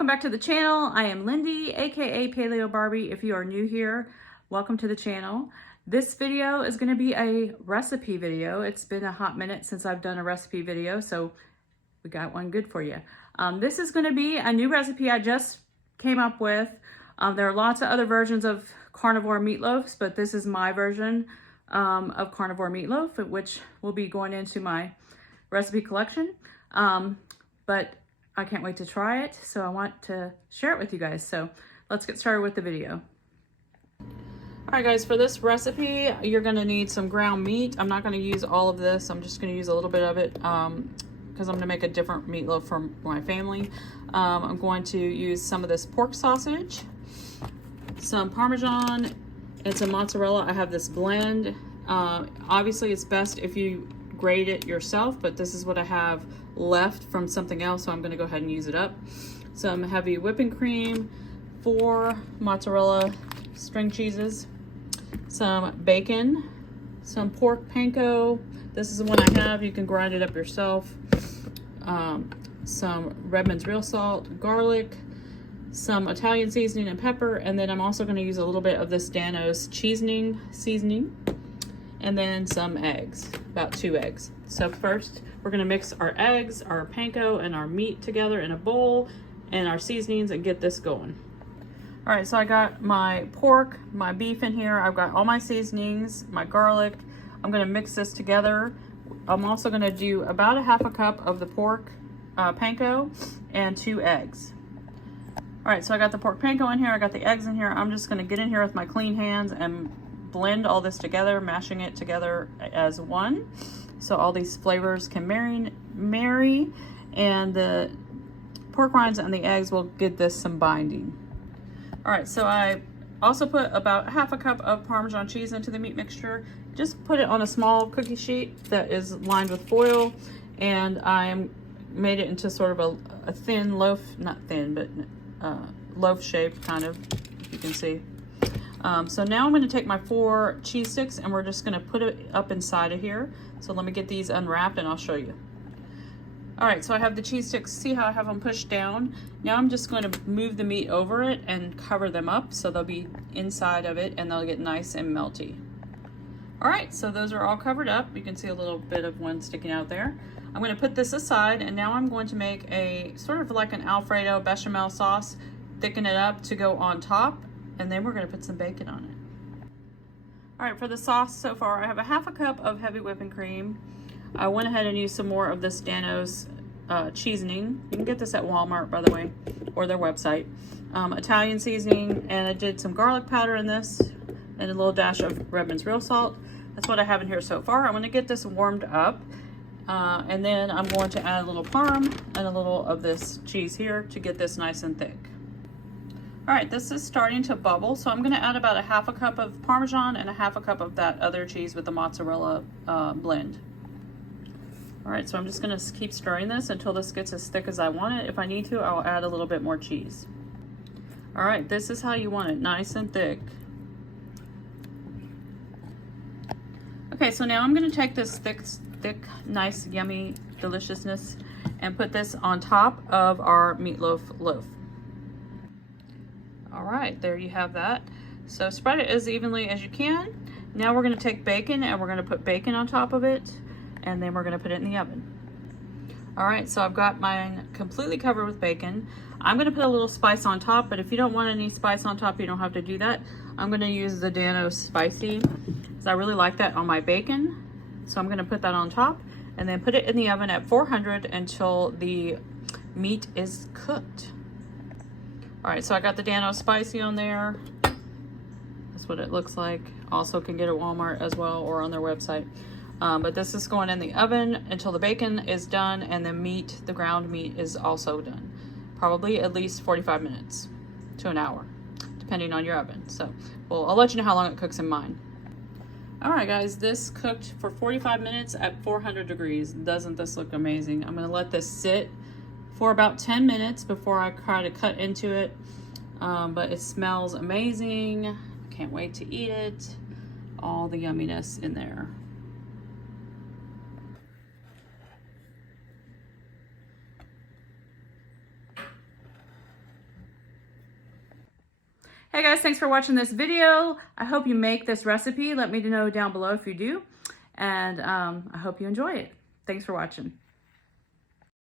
welcome back to the channel. I am Lindy, aka Paleobarbie. If you are new here, welcome to the channel. This video is going to be a recipe video. It's been a hot minute since I've done a recipe video, so we got one good for you. This is going to be a new recipe I just came up with. There are lots of other versions of carnivore meatloafs, but this is my version of carnivore meatloaf, which will be going into my recipe collection. But I can't wait to try it, so I want to share it with you guys. So let's get started with the video. All right, guys, for this recipe, you're gonna need some ground meat. I'm not gonna use all of this. I'm just gonna use a little bit of it because I'm gonna make a different meatloaf for my family. I'm going to use some of this pork sausage, some Parmesan, and some mozzarella. I have this blend. Obviously, it's best if you grate it yourself, but this is what I have left from something else, so I'm going to go ahead and use it up. Some heavy whipping cream, 4 mozzarella string cheeses, some bacon, some pork panko. This is the one I have. You can grind it up yourself. Some Redmond's real salt, garlic, some Italian seasoning and pepper, and then I'm also going to use a little bit of this Dano's seasoning, and then some eggs, about 2 eggs. So first, we're gonna mix our eggs, our panko, and our meat together in a bowl, and our seasonings, and get this going. All right, so I got my pork, my beef in here. I've got all my seasonings, my garlic. I'm gonna mix this together. I'm also gonna do about a half a cup of the pork panko and 2 eggs. All right, so I got the pork panko in here. I got the eggs in here. I'm just gonna get in here with my clean hands and blend all this together, mashing it together as one, so all these flavors can marry, and the pork rinds and the eggs will give this some binding. All right, so I also put about half a cup of Parmesan cheese into the meat mixture. Just put it on a small cookie sheet that is lined with foil, and I made it into sort of a thin loaf, not thin, but loaf shape, kind of, if you can see. So now I'm going to take my 4 cheese sticks and we're just going to put it up inside of here. So let me get these unwrapped and I'll show you. All right, so I have the cheese sticks. See how I have them pushed down? Now I'm just going to move the meat over it and cover them up so they'll be inside of it and they'll get nice and melty. All right, so those are all covered up. You can see a little bit of one sticking out there. I'm going to put this aside, and now I'm going to make a sort of like an Alfredo bechamel sauce, thicken it up to go on top, and then we're going to put some bacon on it. All right, for the sauce so far, I have a half a cup of heavy whipping cream. I went ahead and used some more of this Dano's seasoning. You can get this at Walmart, by the way, or their website. Italian seasoning, and I did some garlic powder in this, and a little dash of Redmond's real salt. That's what I have in here so far. I'm going to get this warmed up, and then I'm going to add a little parm and a little of this cheese here to get this nice and thick. All right, this is starting to bubble, so I'm going to add about a half a cup of Parmesan and a half a cup of that other cheese with the mozzarella blend. All right, so I'm just going to keep stirring this until this gets as thick as I want it. If I need to, I'll add a little bit more cheese. All right, this is how you want it, nice and thick. Okay, so now I'm going to take this thick, nice, yummy deliciousness and put this on top of our meatloaf loaf. All right, there you have that. So spread it as evenly as you can. Now we're going to take bacon and we're going to put bacon on top of it, and then we're going to put it in the oven. All right, so I've got mine completely covered with bacon. I'm going to put a little spice on top, but if you don't want any spice on top, you don't have to do that. I'm going to use the Dano's spicy because I really like that on my bacon. So I'm going to put that on top and then put it in the oven at 400 until the meat is cooked. All right, so I got the Dano's spicy on there. That's what it looks like. Also can get it at Walmart as well or on their website. But this is going in the oven until the bacon is done and the meat, the ground meat, is also done. Probably at least 45 minutes to an hour, depending on your oven. So, well, I'll let you know how long it cooks in mine. All right, guys, this cooked for 45 minutes at 400 degrees. Doesn't this look amazing? I'm gonna let this sit for about 10 minutes before I try to cut into it. But it smells amazing. Can't wait to eat it. All the yumminess in there. Hey guys, thanks for watching this video. I hope you make this recipe. Let me know down below if you do. And I hope you enjoy it. Thanks for watching.